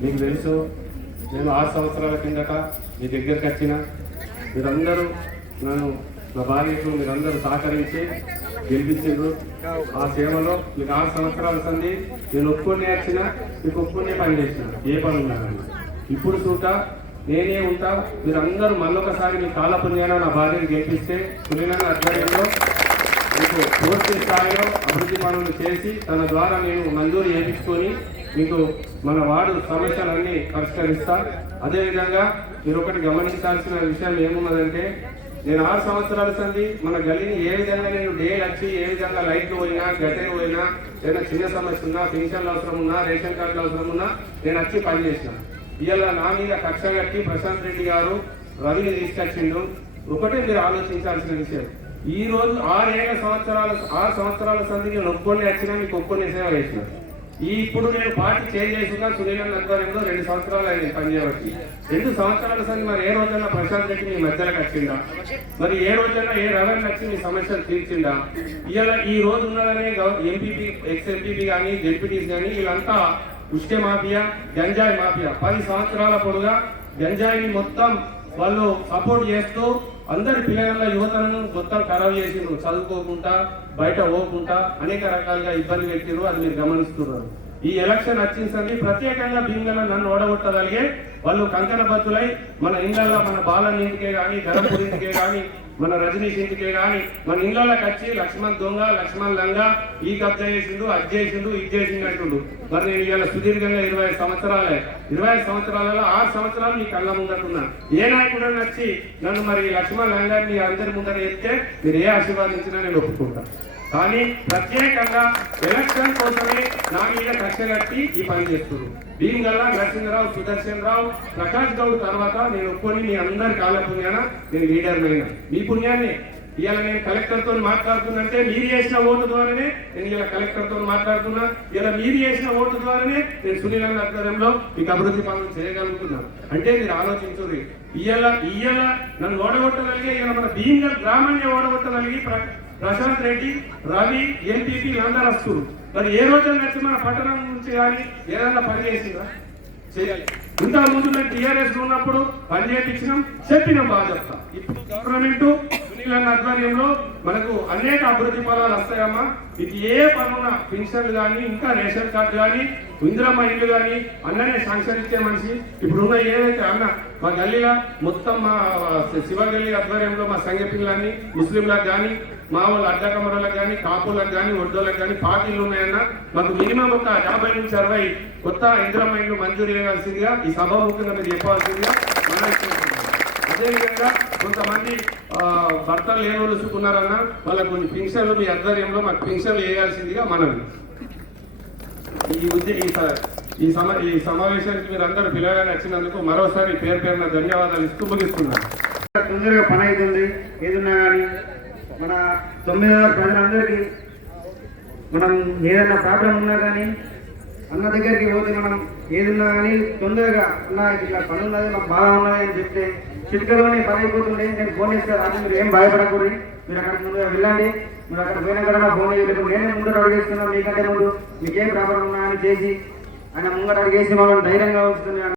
మీకు తెలుసు, నేను 6 సంవత్సరాల కిందట మీ దగ్గరికి వచ్చిన మీరందరూ నన్ను నా భార్యకు మీరందరూ సహకరించి గెలిపించారు. ఆ సేవలో మీకు 6 సంవత్సరాల సంది నేను ఒప్పుకునే వచ్చిన, మీకు ఒప్పుకునే పని చేసిన, ఏ పని ఉన్నానని. ఇప్పుడు చూట నేనే ఉంటా. మీరందరూ మళ్ళొకసారి మీ కాళ్ళ పుణ్యాన నా భార్యను గెలిపిస్తే సునీలన్న ఆధ్వర్యంలో మీకు పూర్తి స్థాయిలో అభివృద్ధి పనులు చేసి తన ద్వారా నేను మంజూరు చేయించుకొని మీకు మన వార్డు సమస్యలన్నీ పరిష్కరిస్తా. అదేవిధంగా మీరు ఒకటి గమనించాల్సిన విషయం ఏమున్నదంటే, నేను 6 సంవత్సరాల సంది మన గల్లీని ఏ విధంగా నేను డే వచ్చి ఏ విధంగా లైట్లు పోయినా గట్టెలు పోయినా ఏదైనా చిన్న సమస్య ఉన్నా, పెన్షన్లు అవసరం ఉన్నా, రేషన్ కార్డులు అవసరం ఉన్నా నేను వచ్చి పనిచేసిన. ఇవాళ నా మీద కక్ష కట్టి ప్రశాంత్ రెడ్డి గారు రవిని తీసుకొచ్చిండు. ఒకటే మీరు ఆలోచించాల్సిన విషయం, ఈ రోజు 6 సంవత్సరాల సందికి నేను ఒప్పుకొని వచ్చినా, మీకు ఒప్పుకొని సేవ చేసిన. ఇప్పుడు నేను పార్టీ చేంజ్ చేసుకున్నా సునీలన్న ఆధ్వర్యంలో 2 సంవత్సరాలు అయింది పనిచేయబట్టి. 2 సంవత్సరాల సంది మరి ఏ రోజన్నా ప్రశాంత్ రెడ్డి మీ మధ్యలోకి వచ్చిందా? మరి ఏ రోజన్నా ఏ రవీంద్ర వచ్చి మీ సమస్యలు తీర్చిందా? ఇవాళ ఈ రోజు ఉన్నదనే ఎంపీపీ, ఎక్స్ ఎంపీపీ కానీ జెడ్పీటీస్ కానీ వీళ్ళంతా ఉష్కె మాఫియా, గంజాయి మాఫియా 10 సంవత్సరాల పొడుగా గంజాయిని మొత్తం వాళ్ళు సపోర్ట్ చేస్తూ అందరి పిల్లల యువతను మొత్తం ఖరాబ్ చేసిండ్రు. చదువుకోకుండా బయట పోకుండా అనేక రకాలుగా ఇబ్బంది పెట్టిరు. అది మీరు గమనిస్తున్నారు. ఈ ఎలక్షన్ వచ్చింది ప్రత్యేకంగా భీమగల నన్ను ఓడగొట్టగలిగే వాళ్ళు కంకణబద్దులై మన ఇళ్లలో మన బాలన్ ఇంటికే కానీ, ధర్మపురి ఇంటికే కానీ, మన రజనీష్ ఇంటికే కానీ మన ఇళ్లలోకి వచ్చి లక్ష్మణ్ దొంగ, లక్ష్మణ్ లంగా, ఈ కబ్జా చేసిండు, అది చేసిండు, ఇది చేసిండు అంటుండు. మరి నేను ఇవాళ సుదీర్ఘంగా 25 సంవత్సరాలే, 25 సంవత్సరాలలో 6 సంవత్సరాలు మీ కళ్ళ ముందటున్నా. ఏ నాయకుడు వచ్చి నన్ను మరి లక్ష్మణ్ లంగా మీ అందరి ముందర చెప్తే మీరు ఏ ఆశీర్వాదించినా నేను ఒప్పుకుంటా. కానీ ప్రత్యేకంగా ఎలక్షన్ కోసమే నా మీద కక్ష కట్టి ఈ పని చేస్తున్నారు. భీమగల్ల నరసింహరావు, సుదర్శన్ రావు, ప్రకాష్ గౌడ్ తర్వాత నేను ఒప్పుకొని మీ అందరి కాళ్ళ పుణ్యాన నేను లీడర్ అయినా. మీ పుణ్యాన్ని ఇవాళ నేను కలెక్టర్తో మాట్లాడుతున్నంటే మీరు చేసిన ఓటు ద్వారానే నేను ఇలా కలెక్టర్తో మాట్లాడుతున్నా. ఇలా మీరు చేసిన ఓటు ద్వారానే నేను సునీలన్న ఆధ్వర్యంలో మీకు అభివృద్ధి పనులు చేయగలుగుతున్నాను. అంటే మీరు ఆలోచించుర్రి. ఇయ్యాల నన్ను ఓడగొట్టగలిగే ఇలా మన భీమగల్ గ్రామాన్ని ఓడగొట్టగలిగి ప్రశాంత్ రెడ్డి, రవి, ఎంపీపీ అందరూ వస్తున్నారు. మరి ఏ రోజు వచ్చి మన పట్టణం నుంచి కానీ ఏదైనా పని చేసిందా? చేయాలి. ఇంత ముందు మేము టీఆర్ఎస్ ఉన్నప్పుడు పని చేయించినాం, చెప్పినాం, బాగా చెప్తాం. ఇప్పుడు గవర్నమెంట్ సునీలన్న ఆధ్వర్యంలో మనకు అనేక అభివృద్ధి ఫలాలు వస్తాయమ్మా. ఇది ఏ పనున్న పెన్షన్లు కానీ, ఇంకా రేషన్ కార్డు కానీ, ఇందిరమ్మ ఇల్లు కానీ అన్ననే శాంక్షన్ ఇచ్చే మనిషి. ఇప్పుడున్న ఏదైతే అన్న మా గల్లీలో మొత్తం మా శివగల్లి ఆధ్వర్యంలో మా సంఘ పిల్లలని ముస్లింలకు కానీ, మా వాళ్ళ అడ్డకమరలకు కానీ, కాపులకు కానీ, ఒడ్డోలకు కానీ పార్టీలు ఉన్నాయన్నా. మాకు మినిమం ఒక 50 నుంచి 60 కొత్త ఇందిరమ్మ ఇల్లు మంజూరు చేయాల్సిందిగా ఈ సభాముఖంగా మీరు చెప్పాల్సిందిగా మనం. అదేవిధంగా కొంతమంది భర్తలు లేవలుసుకున్నారన్నా వాళ్ళకు కొన్ని పెన్షన్లు మీ ఆధ్వర్యంలో మాకు పెన్షన్లు వేయాల్సిందిగా మనం. ఈ సమావేశానికి మీరు అందరూ పిల్లగానే వచ్చినందుకు మరోసారి పేరున ధన్యవాదాలు ఇస్తూ ముగిస్తున్నాను. తొందరగా పని అవుతుంది. ఏదున్నా కానీ మన 9 ప్రజలందరికీ మనం ఏదైనా ప్రాబ్లం ఉన్నా కానీ అన్న దగ్గరికి పోతే మనం ఏదున్నా కానీ తొందరగా అన్న ఇట్లా పని ఉన్నది, మాకు బాగా ఉన్నది అని చెప్తే చిటికలోనే పని అయిపోతుండే. నేను ఫోన్ చేస్తాను, అది మీరు ఏం భయపడకూడదు. మీరు అక్కడికి ముందుగా వెళ్ళండి. మీరు అక్కడ పోయినా కూడా ఫోన్ చేయలేదు. నేనే ముందర అడిగేస్తున్నాను, మీకంటే ముందు మీకేం ప్రాబ్లం ఉన్నా అని చేసి ఆయన ముంగట అడిగేసి మమ్మల్ని ధైర్యంగా ఉంచుతున్నాను.